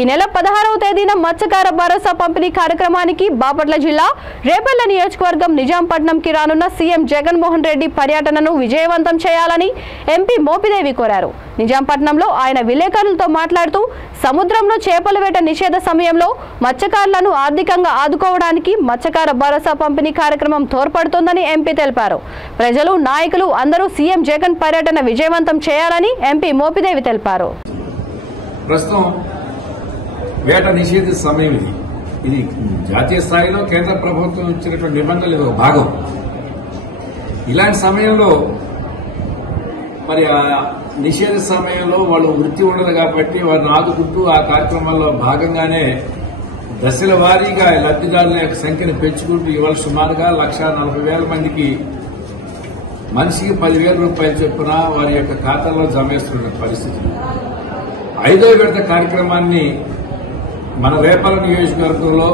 ఈ నెల 16వ తేదీన మత్స్యకార భరోసా పంపిణీ కార్యక్రమానికి బాపట్ల జిల్లా రేపల్ల నియోజకవర్గం నిజాంపట్నంకి రానున్న సీఎం జగన్మోహన్ రెడ్డి పర్యటనను విజయవంతం చేయాలని ఎంపీ మోపిదేవి కోరారు. నిజాంపట్నంలో ఆయన విలేకరులతో మాట్లాడుతూ సముద్రంలో చేపల వేట నిషేధ సమయంలో మత్స్యకారులను ఆర్థికంగా ఆదుకోవడానికి మత్స్యకార భరోసా పంపిణీ కార్యక్రమం తోడ్పడుతోందని ఎంపీ తెలిపారు. ప్రజలు, నాయకులు అందరూ సీఎం జగన్ పర్యటన విజయవంతం చేయాలని ఎంపీ మోపిదేవి తెలిపారు. వేట నిషేధ సమయం ఇది జాతీయ స్థాయిలో కేంద్ర ప్రభుత్వం ఇచ్చినటువంటి నిబంధనలు ఇది ఒక భాగం. ఇలాంటి సమయంలో మరి ఆ నిషేధ సమయంలో వాళ్ళు వృత్తి ఉండదు కాబట్టి వారిని ఆదుకుంటూ ఆ కార్యక్రమంలో భాగంగానే దశల వారీగా లబ్దిదారుల యొక్క సంఖ్యను పెంచుకుంటూ ఇవాళ సుమారుగా 1,40,000 మందికి మనిషికి 10,000 రూపాయలు చొప్పున వారి యొక్క ఖాతాల్లో జమ చేస్తున్న పరిస్థితి. 5వ విడత కార్యక్రమాన్ని మన రేపల్ల నియోజకవర్గంలో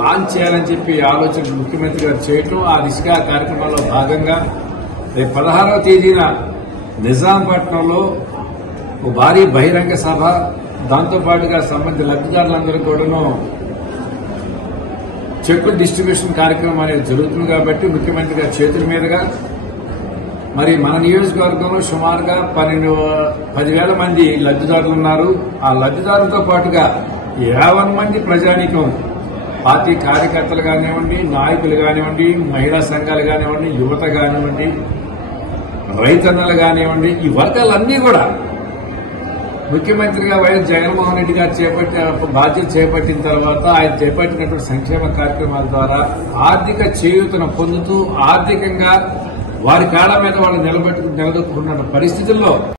లాంచ్ చేయాలని చెప్పి ఆలోచన ముఖ్యమంత్రి గారు చేయటం, ఆ దిశగా కార్యక్రమంలో భాగంగా రేపు 16వ తేదీన నిజాంపట్నంలో ఒక భారీ బహిరంగ సభ, దాంతోపాటుగా సంబంధిత లబ్దిదారులందరూ కూడాను చెక్కుల డిస్ట్రిబ్యూషన్ కార్యక్రమం అనేది జరుగుతుంది కాబట్టి ముఖ్యమంత్రి గారి చేతుల మీదుగా మరి మన నియోజకవర్గంలో సుమారుగా 10,000 మంది లబ్దిదారులు ఉన్నారు. ఆ లబ్దిదారులతో పాటుగా 50 మంది ప్రజానీకం, పార్టీ కార్యకర్తలు కానివ్వండి, నాయకులు కానివ్వండి, మహిళా సంఘాలు కానివ్వండి, యువత కానివ్వండి, రైతన్నలు కానివ్వండి, ఈ వర్గాలన్నీ కూడా ముఖ్యమంత్రిగా వైఎస్ జగన్మోహన్ రెడ్డి గారు బాధ్యత చేపట్టిన తర్వాత ఆయన చేపట్టినటువంటి సంక్షేమ కార్యక్రమాల ద్వారా ఆర్థిక చేయూతను పొందుతూ ఆర్థికంగా వారి కాళ్ళ మీద వాళ్ళు నిలదొక్కున్న పరిస్థితుల్లో